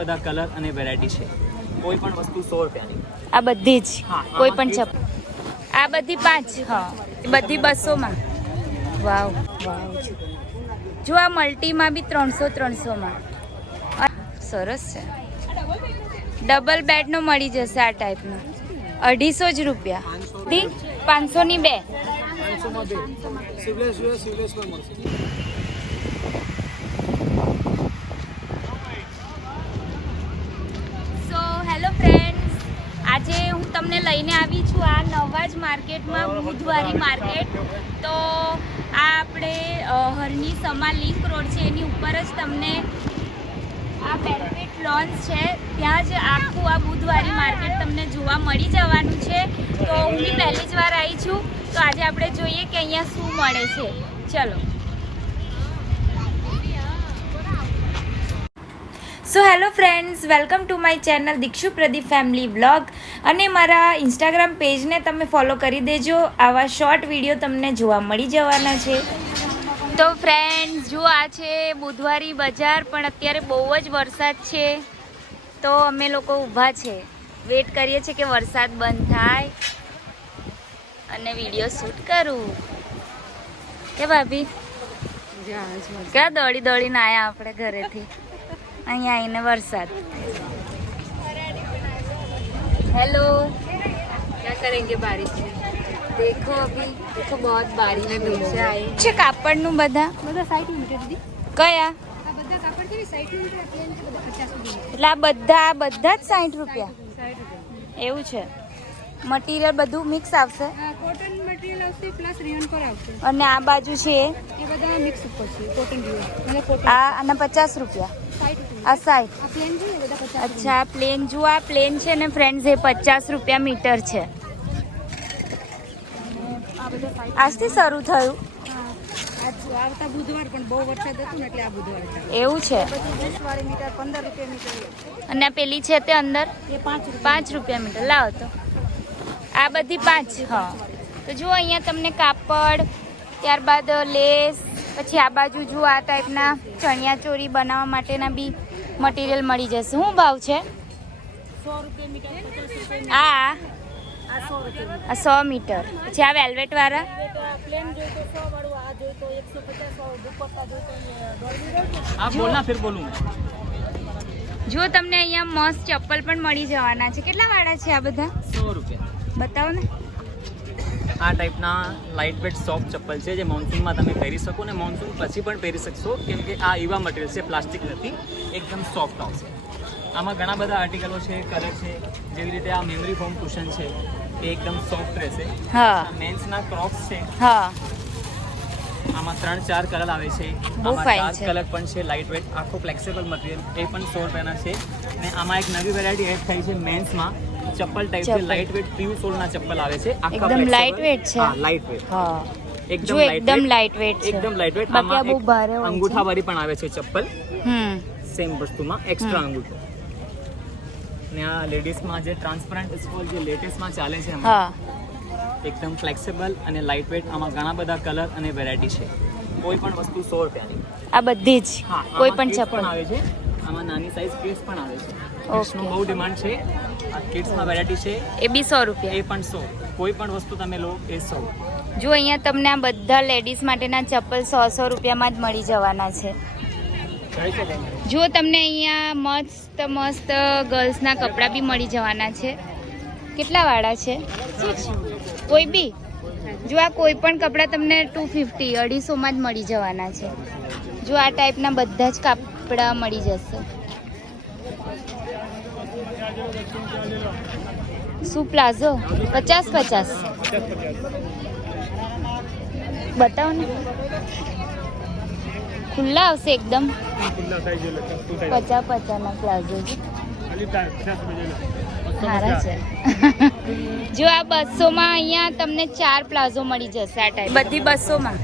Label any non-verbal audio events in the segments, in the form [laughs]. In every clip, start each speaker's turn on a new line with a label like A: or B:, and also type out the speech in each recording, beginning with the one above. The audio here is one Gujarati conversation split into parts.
A: બધા કલર અને વેરાયટી છે. કોઈ પણ વસ્તુ સો રૂપિયાની.
B: આ બધી જ. કોઈ પણ ચપ આ બધી પાંચ. હા. બધી બસોમાં. વાવ. વાવ જો આ મલ્ટીમાં બી ત્રણસો ત્રણસોમાં. સરસ છે. ડબલ બેડનો મળી જશે આ ટાઈપનો. અઢીસો જ રૂપિયા. પાંચસોની બે સો હેલો ફ્રેન્ડ્સ આજે હું તમને લઈને આવી છું આ નવા જ માર્કેટમાં, બુધવારી માર્કેટ. તો આ આપણે હરની સમા લિંક રોડ છે, એની ઉપર જ તમને આ બેનફિટ લોન્સ છે. ત્યાં જ આખું આ બુધવારી માર્કેટ તમને જોવા મળી જવાનું છે. તો હું પહેલી જ વાર આવી છું. તો આજે આપણે જોઈએ કે અહીંયા શું મળે છે. ચલો. So hello friends welcome to my channel Dikshu Pradeep family vlog અને મારા ઇન્સ્ટાગ્રામ પેજને તમે ફોલો કરી દેજો. આવા શોર્ટ વીડિયો તમને જોવા મળી જવાના છે. તો ફ્રેન્ડ્સ જો આ છે બુધવારી બજાર પણ અત્યારે બહુ જ વરસાદ છે. તો અમે લોકો ઊભા છે. વેટ કરીએ છીએ કે વરસાદ બંધ થાય. અને વીડિયો શૂટ કરું. કે ભાભી? ક્યાં દોડી દોડીને આવ્યા આપણે ઘરેથી? અહીંયા આવીને વરસાદ.
C: હેલો ક્યાં કરેંગે બારિશ દેખો અભી. દેખો બહોત બારિશ ધૂપ છે આઈ.
B: છે કાપડનું બધા?
C: બધા 60 મીટર આ બધા
B: જ સાઠ રૂપિયા? એવું છે. મટીરિયલ બધું મિક્સ આવશે? અને આ બાજુ છે? એ આ અને 50 રૂપિયા. આ
C: પચાસ
B: અચ્છા પ્લેન જુઓ આ પ્લેન છે ને ફ્રેન્ડ્સ એ પચાસ રૂપિયા મીટર છે. આજથી શરૂ થયું. એવું છે. અને આ પેલી છે તે અંદર?
C: પાંચ રૂપિયા.
B: પાંચ રૂપિયા મીટર. લાવો તો. આ બધી પાંચ. હા. તો જુઓ અહીંયા તમને કાપડ ત્યારબાદ લેસ પછી આ બાજુ જુઓ આ ટાઈપના ચણિયા ચોરી બનાવવા માટેના બી મટીરિયલ મળી જશે. શું ભાવ છે? આ
C: સો
B: મીટર. પછી આ વેલ્વેટ વાળા? જો તમને અહીંયા મસ્ત ચપ્પલ પણ મળી જવાના છે. કેટલા વાળા છે આ બધા?
A: સો રૂપિયા.
B: બતાવો ને.
A: આ ટાઈપના લાઇટ વેટ સોફ્ટ ચપ્પલ છે જે મોન્સૂનમાં તમે પહેરી શકો ને મોન્સૂન પછી પણ પહેરી શકશો કેમ કે આ એવા મટીરિયલ છે પ્લાસ્ટિક નથી એકદમ સોફ્ટ આવશે. આમાં ઘણા બધા આર્ટિકલો છે કલર છે જેવી રીતે આ મેમરી ફોમ કુશન છે એ એકદમ સોફ્ટ રહેશે.
B: હા.
A: મેન્સના ક્રોક્સ છે.
B: હા.
A: આમાં ત્રણ ચાર કલર આવે છે. આમાં ચાર કલર પણ છે લાઇટ વેટ આખો ફ્લેક્સિબલ મટીરિયલ એ પણ સો રૂપિયાના છે. અને આમાં એક નવી વેરાયટી એડ થઈ છે મેન્સમાં ચપ્પલ ટાઈપ છે. લાઇટ વેટ પ્યુ સોલના ચપ્પલ આવે છે.
B: એકદમ
A: flexible.
B: વેટ છે.
A: હા લાઇટ વેટ
B: હા.
A: એકદમ
B: એકદમ લાઇટ વેટ છે.
A: એકદમ લાઇટ વેટ આમાં
B: બહુ ભારે હોય
A: અંગૂઠા વાળી પણ આવે છે ચપ્પલ.
B: હમ.
A: સેમ વસ્તુમાં એક્સ્ટ્રા. અંગૂઠો. ને આ લેડીઝમાં જે ટ્રાન્સપરન્ટ સ્કોલ જે લેટેસ્ટમાં ચાલે છે
B: હા.
A: એકદમ ફ્લેક્સિબલ અને લાઇટ વેટ આમાં ઘણા બધા કલર અને વેરાયટી છે. કોઈ પણ વસ્તુ સો રૂપિયાની.
B: આ બધી જ. કોઈ પણ ચપ્પલ.
A: આવે છે. આમાં નાની સાઈઝ કિડ્સ પણ આવે છે. કિડ્સનું બહુ ડિમાન્ડ છે. આ કિડ્સમાં વેરાયટી છે?
B: એ બી સો
A: એ પણ સો. કોઈ પણ વસ્તુ તમે લો એ સો.
B: જો અહીંયા તમને આ બધા લેડીઝ માટેના ચપ્પલ સો સો રૂપિયામાં જ મળી જવાના છે. જો તમને અહીંયા મસ્ત મસ્ત ગર્લ્સના કપડાં બી મળી જવાના છે. કેટલા વાળા છે? કોઈ બી? જો આ કોઈ પણ કપડાં તમને ટુ ફિફ્ટી અઢીસોમાં જ મળી જવાના છે. જો આ ટાઈપના બધા જ કપડાં મળી જશે. શું પ્લાઝો? પચાસ પચાસ. બતાવો ને. ખુલ્લા આવશે એકદમ. પચાસ પચાસના પ્લાઝો. સારા છે. જો આ બસોમાં અહીંયા તમને ચાર પ્લાઝો મળી જશે આ ટાઈપ બધી બસોમાં?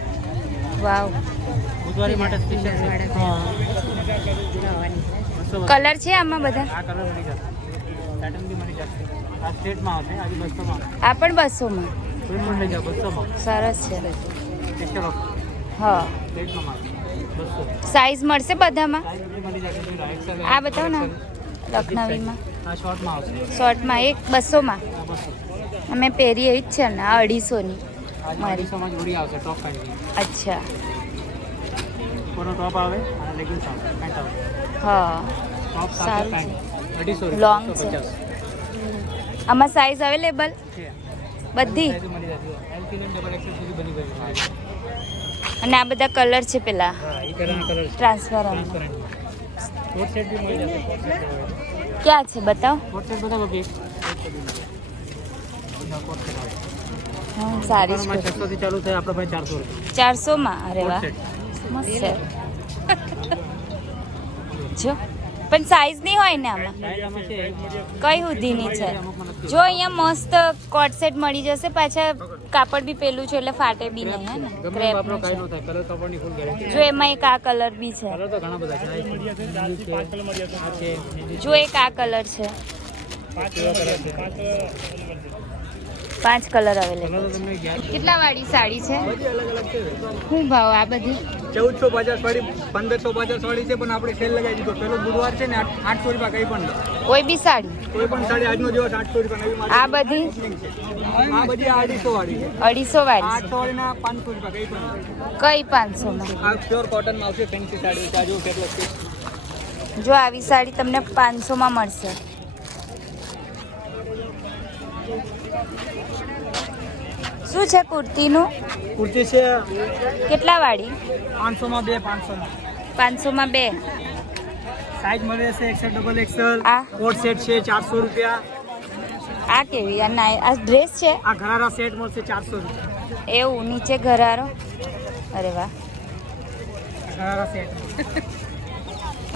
B: વાવ.
A: બુધવારી માટે સ્પેશિયલ છે.
B: કલર છે આમાં બધા?
A: આ કલર મળી જશે. પેટર્ન બી મળી જશે આ સ્ટેટમાં આવશે આજે બસોમાં.
B: આ પણ બસોમાં.
A: કોઈ લઈ જાઓ બસોમાં.
B: સરસ છે. હા. સાઈઝ મળશે બધામાં? આ બતાવો ને. લખનવીમાં.
A: શોર્ટમાં
B: એક બસોમાં. અમે પહેરી એવી જ છે ને આ અઢીસોની. મારી. અચ્છા. હા. સારું
A: રૂપિયા
B: છે. આમાં સાઈઝ અવેલેબલ બધી? અને આ બધા કલર છે પેલા.
A: ટ્રાન્સપરન્ટ
B: ક્યાં છે બતાવો? સારી
A: દુકાનમાં
B: છે.
A: 600 થી ચાલુ થાય આપણે ભાઈ ચારસો
B: માં અરે વાહ. મસ્ત છે. જો. પણ સાઈઝ નહીં હોય ને આમાં. કઈ સુધીની છે? જો અહીંયા મસ્ત કોટ સેટ મળી જશે પાછા કાપડ બી પેલું છે એટલે ફાટે બી નહીં હે ને? ક્રેપ જો એમાં એક આ કલર બી છે. જો એક આ કલર છે. પાંચ કલર અવેલેબલ કેટલા વાળી સાડી છે? શું ભાવ આ બધી?
A: ચૌદસો પચાસ વાળી પંદરસો પચાસ વાળી છે પણ આપણે સેલ લગાવી દીધો. પેલો બુધવાર છે ને આઠ- આઠસો રૂપિયા કઈ પણ
B: કોઈ બી સાડી?
A: કોઈ પણ સાડી આજનો દિવસ આઠસો રૂપિયા
B: આ બધી?
A: આ બધી અઢીસો વાળી છે
B: અઢીસો વાળી
A: આઠસો વાળી ના પાંચસો રૂપિયા કઈ પણ
B: કઈ પાંચસોમાં?
A: આ પ્યોર કોટનમાં આવશે ફેન્સી સાડી આ જો કેટલો છે.
B: જો આવી સાડી તમને પાંચસોમાં મળશે. શું છે કુર્તીનું?
A: કુર્તી છે
B: કેટલા વાળી?
A: પાંચસો માં બે પાંચસો માં
B: પાંચસોમાં બે.
A: સાઈઝ મળી જશે એક્સેલ ડબલ એક્સેલ
B: આ?
A: કોટ સેટ છે ચારસો રૂપિયા.
B: આ કેવી? આ ના આ ડ્રેસ છે?
A: આ ઘરારા સેટ મળશે ચારસો રૂપિયા.
B: એવું નીચે ઘરારો? અરે વાહ.
A: Gharara set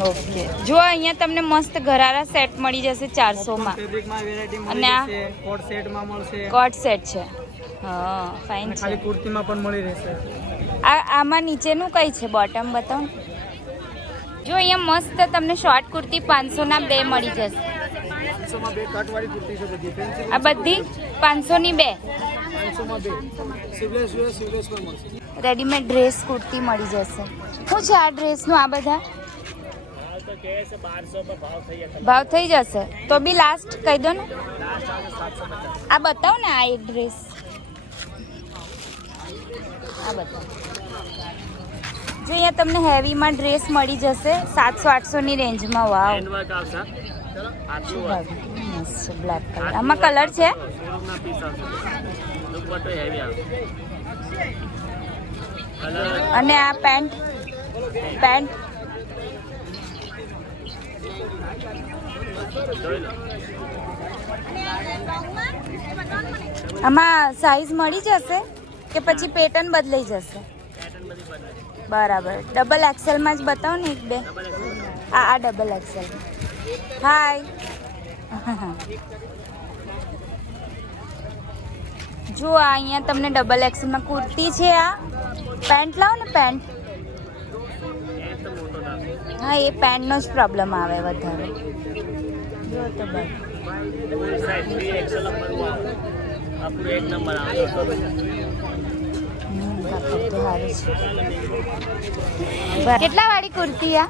B: okay. જો અહીંયા તમને મસ્ત ઘરારા સેટ મળી જશે ચારસોમાં.
A: માં
B: અને આ?
A: કોટ સેટમાં મળશે.
B: કોટ સેટ છે. હા ફાઇન છે.
A: ખાલી કુર્તીમાં પણ મળી રહેશે.
B: આ આમાં નીચેનું કઈ છે? બોટમ બતાવો જો અહીંયા મસ્ત તમને શોર્ટ કુર્તી પાંચસોના બે મળી જશે.
A: પાંચસોમાં બે કટવાળી કુર્તી છે બધી. ફેન્સી
B: આ બધી પાંચસોની બે.
A: પાંચસોમાં બે. સિવલેસ જોઈએ સિવલેસ પણ મળશે.
B: રેડીમેડ ડ્રેસ કુર્તી મળી જશે. શું છે આ ડ્રેસનું આ બધા? ભાવ થઈ જશે. તો બી લાસ્ટ કહી દો ને. આ બતાવો ને આ એક ડ્રેસ આ બતાવો જો અહીંયા તમને હેવીમાં ડ્રેસ મળી જશે સાતસો આઠસોની રેન્જમાં વાવ બ્લેક કલર આમાં કલર છે? અને આ પેન્ટ પેન્ટ આમાં સાઈઝ મળી જશે? કે પછી પેટર્ન બદલાઈ જશે.
A: પેટર્ન બધી બદલાય
B: બરાબર. ડબલ એક્સેલમાં જ બતાવો ને એક બે.
A: ડબલ એક્સેલ
B: આ આ ડબલ એક્સેલ હાય જો આ અહીંયા તમને ડબલ એક્સેલમાં કુર્તી છે આ. પેન્ટ લાવો ને પેન્ટ
A: એ તો મોટો થશે
B: હા એ પેન્ટનો જ પ્રોબ્લેમ આવે વધારે. જો તો ભાઈ
A: full size three XL number આવે આપણું એક નંબર આવે.
B: હમ, છે. કેટલા વાળી કુર્તી આ?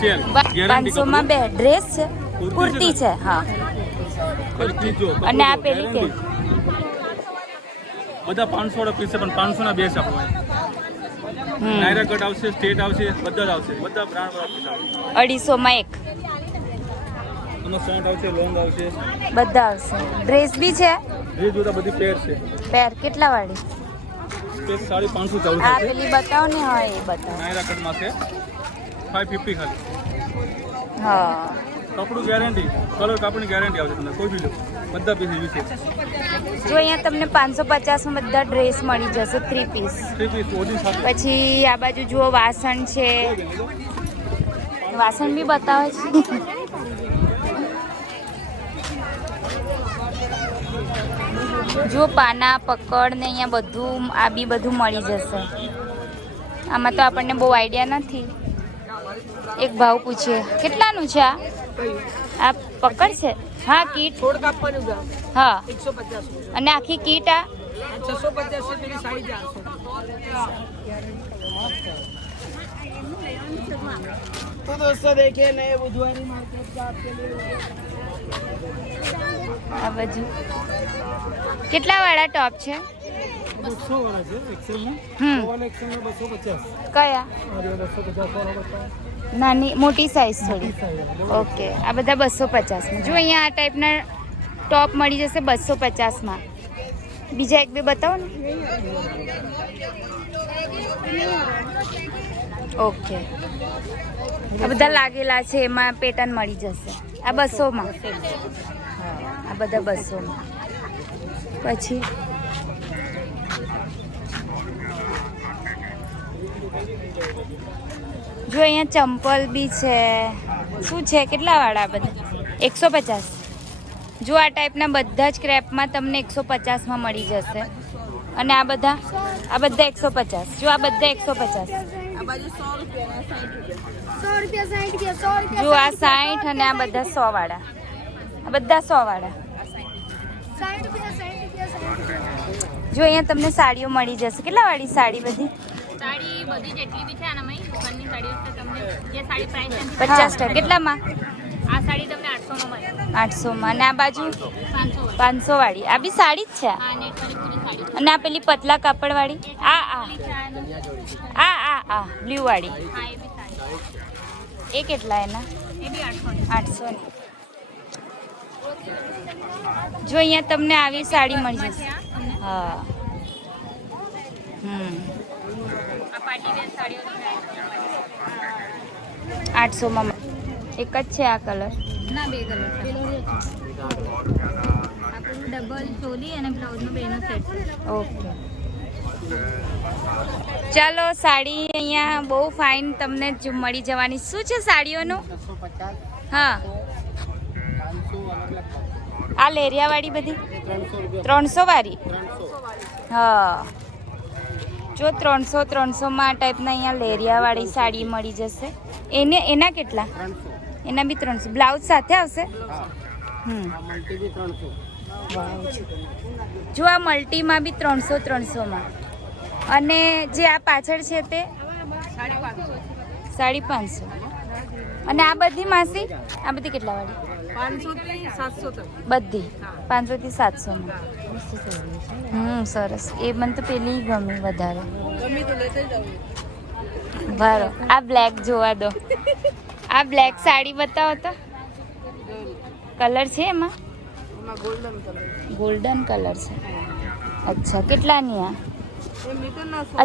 A: સેલ
B: પાંચસોમાં બે. ડ્રેસ છે? કુર્તી છે હા. અને આ પેલી કે
D: બધા પાંચસો વાળા પીસ છે પણ પાંચસો ના બે છે. નાયરા કટ આવશે સ્ટેટ આવશે બધા જ આવશે. બધા બ્રાન્ડ વાળા પીસ આવશે.
B: એક.
D: આવશે લોંગ આવશે.
B: બધા આવશે. ડ્રેસ બી છે?
D: ડ્રેસ બધા બધી પેર છે.
B: પેર કેટલા વાળી?
D: તે સાડી પાંચસો ચાલુ
B: આ પેલી બતાવો ને હા એ બતાવો.
D: નાયરા કટમાં છે. ફાઈવ ફિફ્ટી ખાલી.
B: હા.
D: કપડું ગેરંટી કલર કાપડની ગેરંટી આવશે તમને કોઈ બી લો. બધા પીસ એવી છે
B: જો અહીંયા તમને પાંચસો પચાસમાં બધા ડ્રેસ મળી જશે થ્રી પીસ
D: થ્રી પીસ ઓડી સાથે.
B: પછી આ બાજુ જુઓ વાસણ છે. વાસણ બી બતાવે છે. જો પાના પકડ ને અહીંયા બધું આ બી બધું મળી જશે આમાં તો આપણને બહુ આઈડિયા નથી એક ભાવ પૂછીએ કેટલાનું છે આ આ પકડ છે હા કીટ
A: થોડ કાપવાનું ગામ
B: હા
A: એકસો પચાસ
B: અને આખી કીટ આ
A: છસો પચાસ પેલી સાડી ચારસો
E: तो दोस्तों देखिए नए बुधवारी मार्केट का आपके लिए
B: આ બાજુ. કેટલા વાળા ટોપ છે? કયા? નાની મોટી સાઈઝ થોડી. ઓકે આ બધા બસો પચાસમાં. જો અહીંયા આ ટાઈપના ટોપ મળી જશે બસો પચાસમાં. બીજા એક બે બતાવો ને. ઓકે. આ બધા લાગેલા છે, એમાં પેટર્ન મળી જશે. આ બસોમાં. આ બધા બસોમાં. પછી? જો અહીંયા ચંપલ બી છે. શું છે? કેટલા વાળા બધા? એકસો પચાસ. જો આ ટાઈપના બધા જ ક્રેપમાં તમને એકસો પચાસમાં મળી જશે. અને આ બધા? આ બધા એકસો પચાસ. જો આ બધા એકસો પચાસ. જો આ સાઠ અને આ બધા સો વાળા આ બધા સો વાળા જો અહીંયા તમને સાડીઓ મળી જશે. કેટલા વાળી સાડી બધી?
C: સાડી બધી જેટલી બી છે આનામાં દુકાનની સાડીઓ છે તમને જે સાડી પ્રાઇસ
B: ટકા. કેટલામાં?
C: આ સાડી તમને આઠસોમાં મળે.
B: માં અને આ બાજુ?
C: પાંચસો
B: પાંચસો વાળી આ બી સાડી જ છે? અને આ પેલી પતલા કાપડ વાળી આ આ. આ આ આ. બ્લુ વાળી.
C: હા એ બી સાડી.
B: એ કેટલા એના?
C: એ બી આઠસો
B: ને જો અહીંયા તમને આવી સાડી મળી જશે. હા. હમ.
C: આ પાર્ટી વેર સાડીઓ
B: આઠસોમાં મ- એક જ છે આ કલર
C: ના બે કલર આપણું બ્લાઉઝનું
B: ઓકે. ચાલો સાડી અહીંયા બહુ ફાઇન તમને મળી જવાની. શું છે સાડીઓનું? હા. આ લેરિયાવાળી બધી? ત્રણસો વાળી હા. જો ત્રણસો ત્રણસોમાં આ ટાઈપના અહીંયા લેરિયાવાળી સાડી મળી જશે. એને એના કેટલા? એના બી ત્રણસો. બ્લાઉઝ સાથે આવશે? હમ. જો આ મલ્ટીમાં બી ત્રણસો ત્રણસોમાં. અને જે આ પાછળ છે તે? સાડી પાંચસો. અને આ બધી માસી? આ બધી કેટલા વાળી? બધી. પાંચસો થી સાતસો હમ સરસ. એ મને તો પેલી ગમી વધારે. બરો આ બ્લેક જોવા દો. આ બ્લેક સાડી બતાવો તો. કલર છે એમાં? ગોલ્ડન કલર છે. અચ્છા કેટલા કેટલાની આ?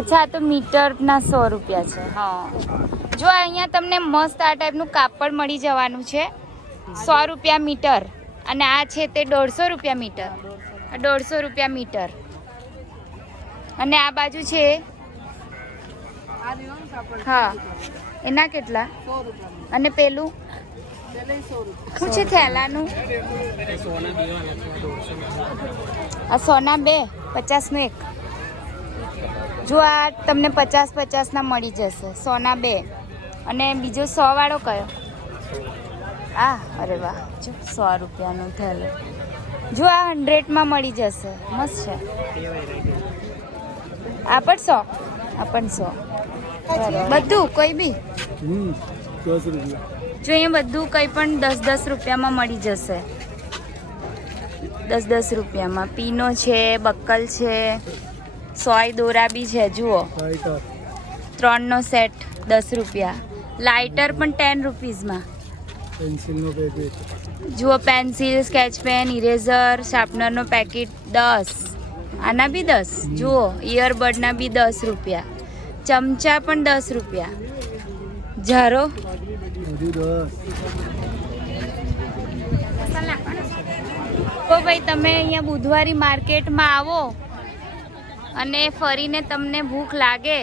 B: અચ્છા તો મીટરના સો રૂપિયા છે હા. જો અહીંયા તમને મસ્ત આ ટાઈપનું કાપડ મળી જવાનું છે. સો રૂપિયા મીટર. અને આ છે તે દોઢસો રૂપિયા મીટર. દોઢસો રૂપિયા મીટર. અને આ બાજુ છે હા. એના કેટલા? અને પેલું? શું છે થેલાનું? આ સોના બે પચાસનું એક. જો આ તમને પચાસ પચાસના મળી જશે. સોના બે. અને બીજો સો વાળો કયો? આ અરે વાહ. જો સો રૂપિયાનું થેલો. જો આ હંડ્રેડમાં મળી જશે. મસ્ત છે. આ પણ સો. આ પણ સો. બધું કોઈ બી?
E: દસ રૂપિયા.
B: જો અહીંયા બધું કંઈ પણ દસ દસ રૂપિયામાં મળી જશે. દસ દસ રૂપિયામાં. પીનો છે બક્કલ છે સોય દોરા બી છે જુઓ. ત્રણનો સેટ દસ રૂપિયા. લાઇટર પણ ટેન રૂપીઝમાં. જુઓ પેન્સિલ સ્કેચ પેન ઇરેઝર શાર્પનરનો પેકેટ દસ. આના બી દસ. જુઓ ઇયરબડના બી દસ રૂપિયા. ચમચા પણ દસ રૂપિયા.
E: જારો
B: તો ભાઈ, તમે અહીંયા બુધવારી માર્કેટમાં આવો અને ફરીને તમને ભૂખ લાગે.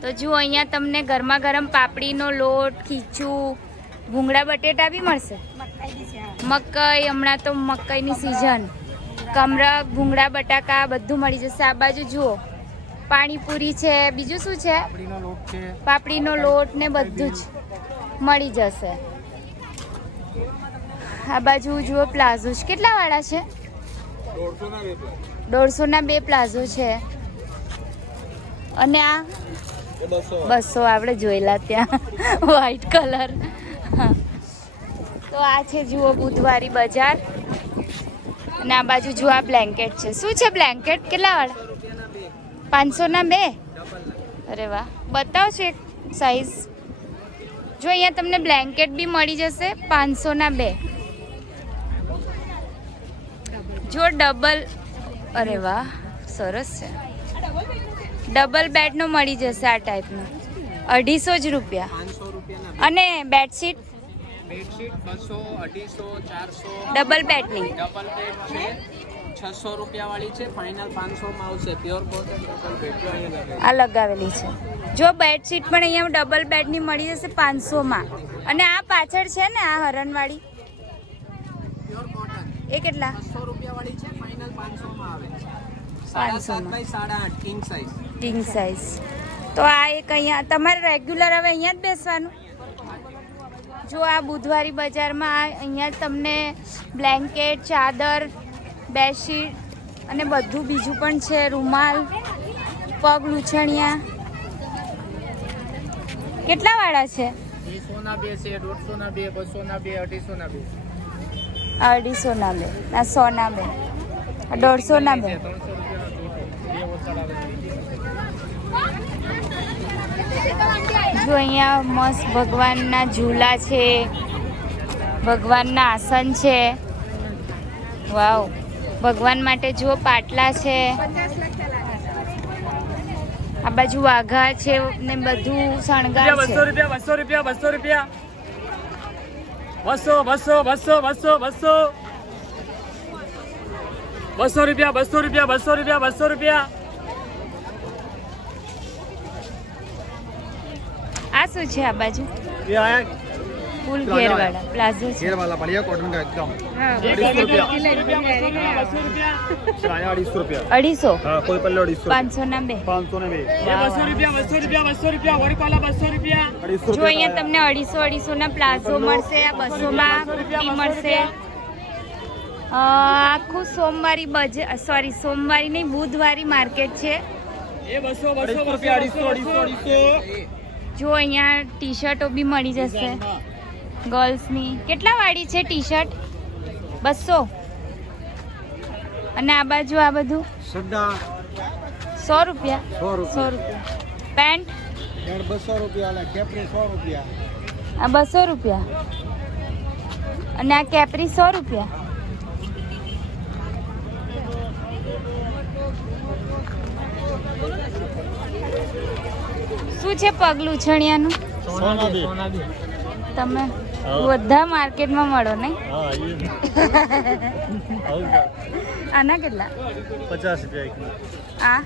B: તો જુઓ, અહીંયા તમને ગરમા ગરમ પાપડીનો લોટ, ખીચું, ભૂંગળા, બટેટા બી મળશે? મકાઈ, હમણાં તો મકાઈની સિઝન કમરક ભૂંગળા, બટાકા બધું મળી જશે. આ બાજુ જુઓ. પાણીપુરી છે બીજું શું છે? પાપડીનો લોટ ને બધું જ મળી જશે. આ બાજુ જુઓ પ્લાઝો છે. કેટલા વાળા છે? દોઢસો ના બે પ્લાઝો છે. અને આ? બસો આપણે જોયેલા ત્યાં. વ્હાઈટ કલર તો આ છે જુઓ બુધવારી બજાર. અને આ બાજુ જુઓ આ બ્લેન્કેટ છે. શું છે બ્લેન્કેટ કેટલા વાળા? પાંચસોના બે? અરે વાહ. બતાવશો એક સાઈઝ જો અહીંયા તમને બ્લેન્કેટ બી મળી જશે પાંચસોના બે. જો ડબલ અરે વાહ સરસ છે. ડબલ બેડનો મળી જશે આ ટાઈપનો અઢીસો જ રૂપિયા. અને બેડશીટ ડબલ બેડની
F: છસો રૂપિયા વાળી છે ફાઇનલ પાંચસોમાં આવશે. પ્યોર કોટન
B: આ લગાવેલી છે. જો બેડશીટ પણ અહીંયા ડબલ બેડની મળી જશે પાંચસોમાં. અને આ પાછળ છે ને આ હરણવાળી? એ કેટલા?
F: છસો રૂપિયા વાળી છે ફાઇનલ પાંચસોમાં આવે. કિંગ સાઇઝ
B: તો આ એક અહીંયા તમારે રેગ્યુલર હવે અહીંયા જ બેસવાનું? જો આ બુધવારી બજારમાં અહીંયા તમને બ્લેન્કેટ ચાદર બેડશીટ અને બધું બીજું પણ છે રૂમાલ પગ લૂછણિયા. કેટલા વાળા છે?
F: અઢીસો ના બે
B: ના સો ના બે. દોઢસો ના બે. જો અહીંયા મસ્ત ભગવાનના ઝૂલા છે ભગવાનના આસન છે. વાવ. ભગવાન માટે જો પાટલા છે આ બાજુ વાઘા છે ને બધું શણગાર
A: બસો રૂપિયા બસો રૂપિયા બસો રૂપિયા. બસો બસો બસો બસો બસો. બસો રૂપિયા બસો રૂપિયા બસો રૂપિયા બસો રૂપિયા.
B: આ શું છે આ બાજુ? ફૂલ ઘેરવાળા પ્લાઝો છે
E: घेर वाला बढ़िया कॉटन का एकदम
A: બસો રૂપિયા
E: आया अढ़ी सौ रुपया
B: અઢીસો
E: हाँ कोई पल्ले अढ़ी सौ
B: પાંચસો ના બે
E: पाँच सौ ने भी
A: બસો રૂપિયા બસો રૂપિયા બસો રૂપિયા વરકોલા બસો રૂપિયા
E: अढ़ी सौ
B: જો અહીંયા તમને અઢીસો અઢીસો ના પ્લાઝો મળશે આ બસોમાં કુર્તી મળશે અ, આખું સોમવારી બજાર સોરી સોમવારી નહીં બુધવારી માર્કેટ છે
A: એ બસો બસો
E: अढ़ी सौ
A: બસો
E: रुपया अढ़ी सौ अढ़ी सौ अढ़ी सौ
B: જો અહીંયા ટી શર્ટો બી મળી જશે ગર્લ્સની. કેટલા વાળી છે ટી શર્ટ બસો. અને આ બાજુ આ બધું? સો રૂપિયા. સો રૂપિયા. પેન્ટ?
E: બસો રૂપિયા
B: આ બસો રૂપિયા. અને આ કેપરી સો રૂપિયા. શું છે પગલું છણિયાનું? તમે? બધા માર્કેટમાં મળો નહીં? [laughs] આના કેટલા?
E: પચાસ રૂપિયા
B: આ?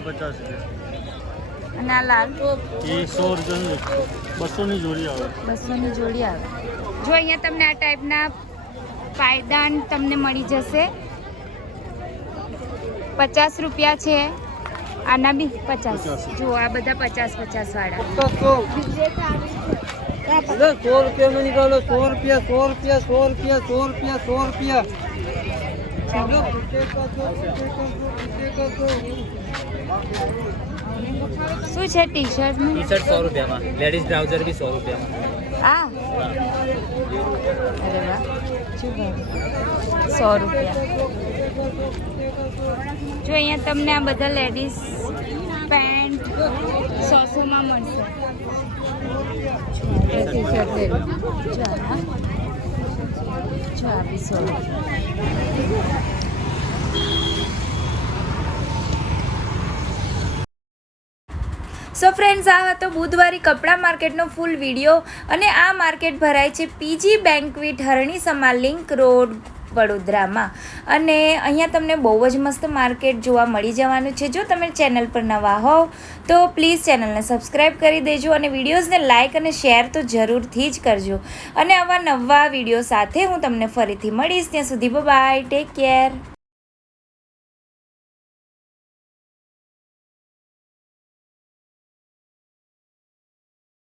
E: પચાસ રૂપિયા. જોડી આવે.
B: જો અહીંયા તમને આ ટાઈપના પાયદાન તમને મળી જશે. પચાસ રૂપિયા છે. આના બી પચાસ. જો આ બધા પચાસ પચાસ વાળા.
E: સો રૂપિયા નો નીકળો સો રૂપિયા સો રૂપિયા સો રૂપિયા સો રૂપિયા સો રૂપિયા.
B: શું છે ટી શર્ટ
F: ટી શર્ટ સો રૂપિયામાં. લેડીઝ ટ્રાઉઝર બી સો રૂપિયામાં.
B: આ? અરે વાહ. સો રૂપિયા. જો અહીંયા તમને આ બધા લેડીઝ પેન્ટ સોસોમાં મળશે. સો ફ્રેન્ડ્સ આ હતો બુધવારી કપડાં માર્કેટનો ફૂલ વીડિયો અને આ માર્કેટ ભરાય છે PG banquet Harni Sama link road વડોદરામાં. અને અહીંયા તમને બહુ જ મસ્ત માર્કેટ જોવા મળી જવાનું છે. જો તમે ચેનલ પર નવા હોવ, તો પ્લીઝ ચેનલને સબસ્ક્રાઈબ કરી દેજો અને વિડીયોઝને લાઇક અને શેર તો જરૂરથી જ કરજો. અને આવા નવા વીડિયો સાથે હું તમને ફરીથી મળીશ. ત્યાં સુધી બાય ટેક કેર